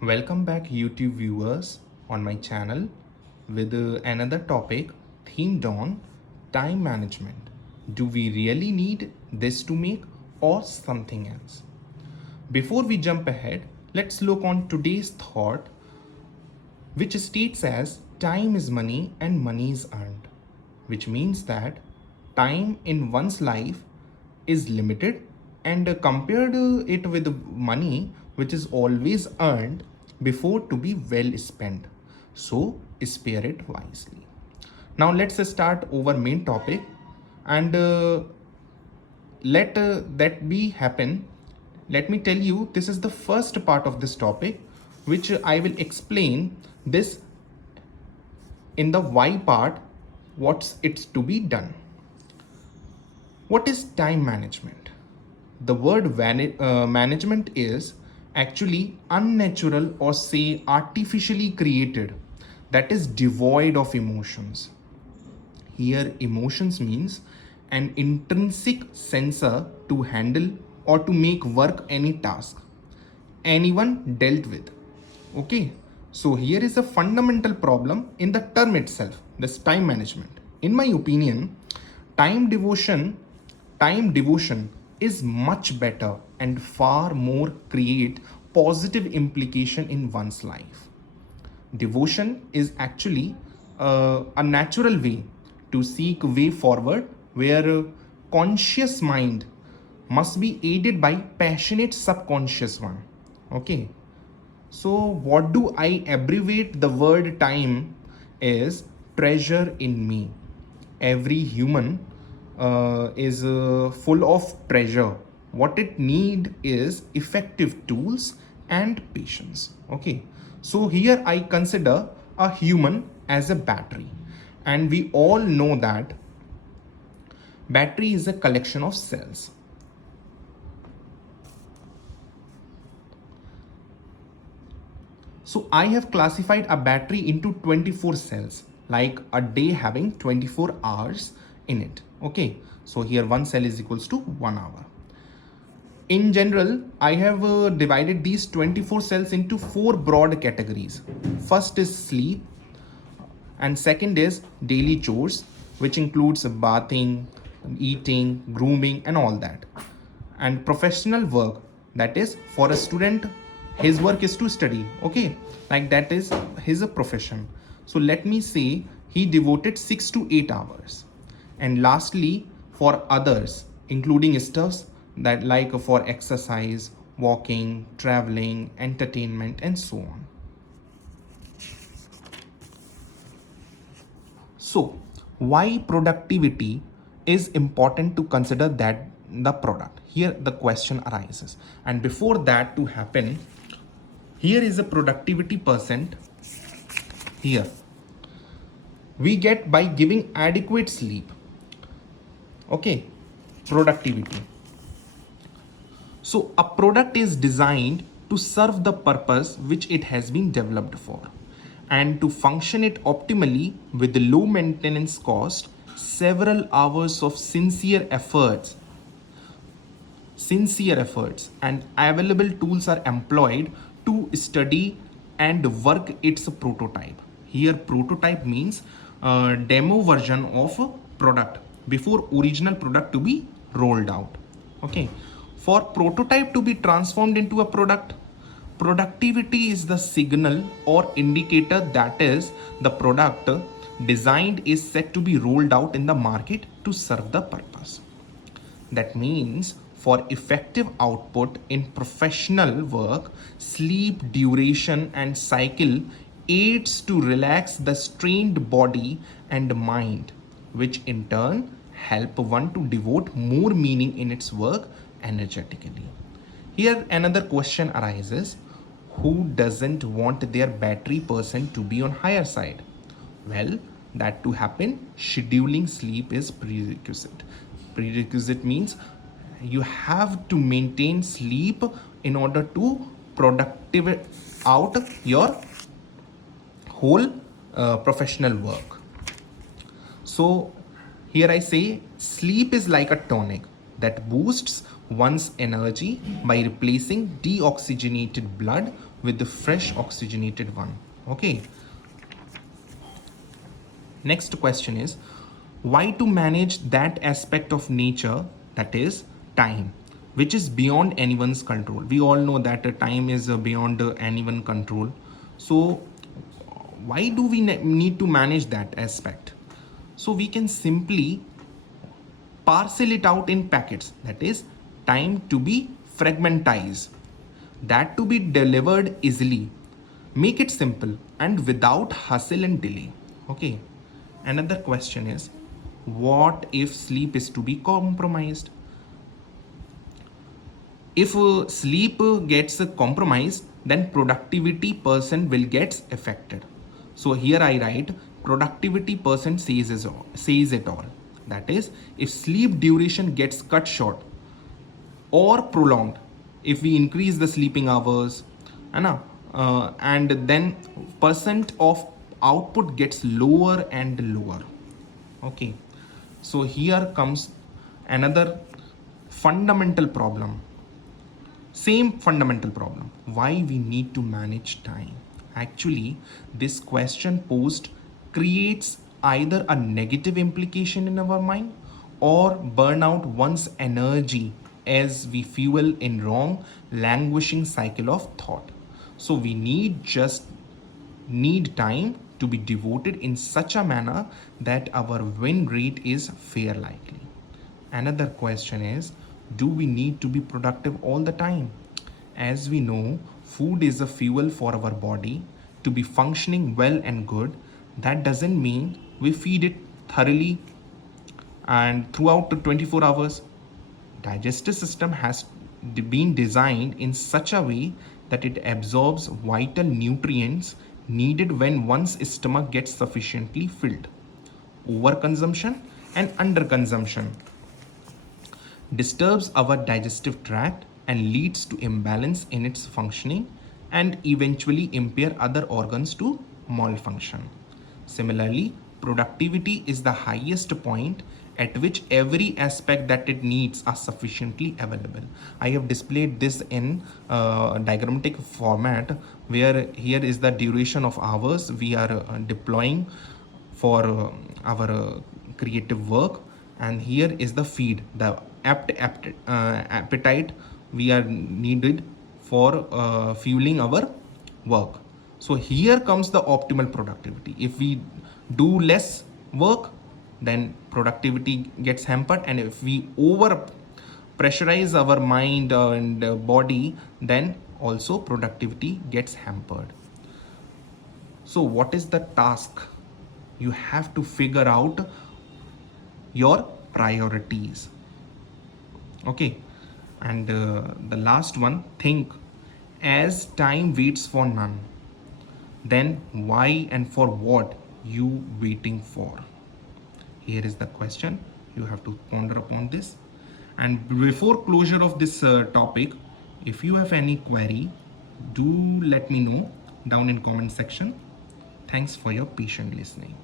Welcome back YouTube viewers on my channel with another topic themed on time management. Do we really need this to make or something else? Before we jump ahead, let's look on today's thought which states as time is money and money is earned, which means that time in one's life is limited and compared it with money which is always earned before to be well spent. So spare it wisely. Now let's start over main topic and let that be happen. Let me tell you, this is the first part of this topic which I will explain this in the why part, what's it's to be done. What is time management? The word management is actually unnatural or say artificially created, that is devoid of emotions. Here emotions means an intrinsic sensor to handle or to make work any task anyone dealt with. Okay, so here is a fundamental problem in the term itself, this time management. In my opinion, time devotion time devotion is much better and far more create positive implication in one's life. Devotion is actually a natural way to seek way forward where conscious mind must be aided by passionate subconscious one. Okay, so what do I abbreviate the word time is treasure in me. Every human is full of treasure. What it need is effective tools and patience. Okay, so here I consider a human as a battery, and we all know that battery is a collection of cells. So I have classified a battery into 24 cells, like a day having 24 hours in it. Okay, so here one cell is equals to 1 hour. In general, I have divided these 24 cells into 4 broad categories. First is sleep, and second is daily chores, which includes bathing, eating, grooming, and all that. And professional work, that is for a student, his work is to study. Okay, like that is his profession. So let me say he devoted 6 to 8 hours. And lastly, for others, including stuffs that like for exercise, walking, traveling, entertainment, and so on. So why productivity is important to consider that the product? Here the question arises. And before that to happen, here is a productivity percent. Here we get by giving adequate sleep. Okay, productivity. So a product is designed to serve the purpose which it has been developed for and to function it optimally with the low maintenance cost. Several hours of sincere efforts and available tools are employed to study and work its prototype. Here prototype means demo version of a product before original product to be rolled out. Okay, for prototype to be transformed into a product, productivity is the signal or indicator that is the product designed is set to be rolled out in the market to serve the purpose. That means for effective output in professional work, sleep duration and cycle aids to relax the strained body and mind, which in turn help one to devote more meaning in its work energetically. Here another question arises, who doesn't want their battery percent to be on higher side? Well, that to happen, scheduling sleep is prerequisite. Prerequisite means you have to maintain sleep in order to productive out your whole professional work. So here I say sleep is like a tonic that boosts one's energy by replacing deoxygenated blood with the fresh oxygenated one. Okay. Next question is, why to manage that aspect of nature, that is time, which is beyond anyone's control? We all know that time is beyond anyone control. So why do we need to manage that aspect? So we can simply parcel it out in packets, that is time to be fragmentized, that to be delivered easily, make it simple and without hustle and delay. Okay. Another question is, what if sleep is to be compromised? If sleep gets compromised, then productivity person will get affected. So here I write productivity person says it all. That is, if sleep duration gets cut short or prolonged, if we increase the sleeping hours, and then percent of output gets lower and lower. Okay. So here comes another fundamental problem. Same fundamental problem. Why we need to manage time? Actually, this question posed creates either a negative implication in our mind or burn out one's energy as we fuel in wrong, languishing cycle of thought. So we need time to be devoted in such a manner that our win rate is fair likely. Another question is, do we need to be productive all the time? As we know, food is a fuel for our body to be functioning well and good. That doesn't mean we feed it thoroughly and throughout the 24 hours. Digestive system has been designed in such a way that it absorbs vital nutrients needed when one's stomach gets sufficiently filled. Overconsumption and underconsumption disturbs our digestive tract and leads to imbalance in its functioning and eventually impair other organs to malfunction. Similarly, productivity is the highest point at which every aspect that it needs are sufficiently available. I have displayed this in diagrammatic format, where here is the duration of hours we are deploying for our creative work, and here is the feed, the appetite we are needed for fueling our work. So here comes the optimal productivity. If we do less work, then productivity gets hampered, and if we over pressurize our mind and body, then also productivity gets hampered. So what is the task? You have to figure out your priorities. Okay. And the last one, think, as time waits for none, then why and for what you waiting for? Here is the question. You have to ponder upon this. And before closure of this topic, if you have any query, do let me know down in comment section. Thanks for your patient listening.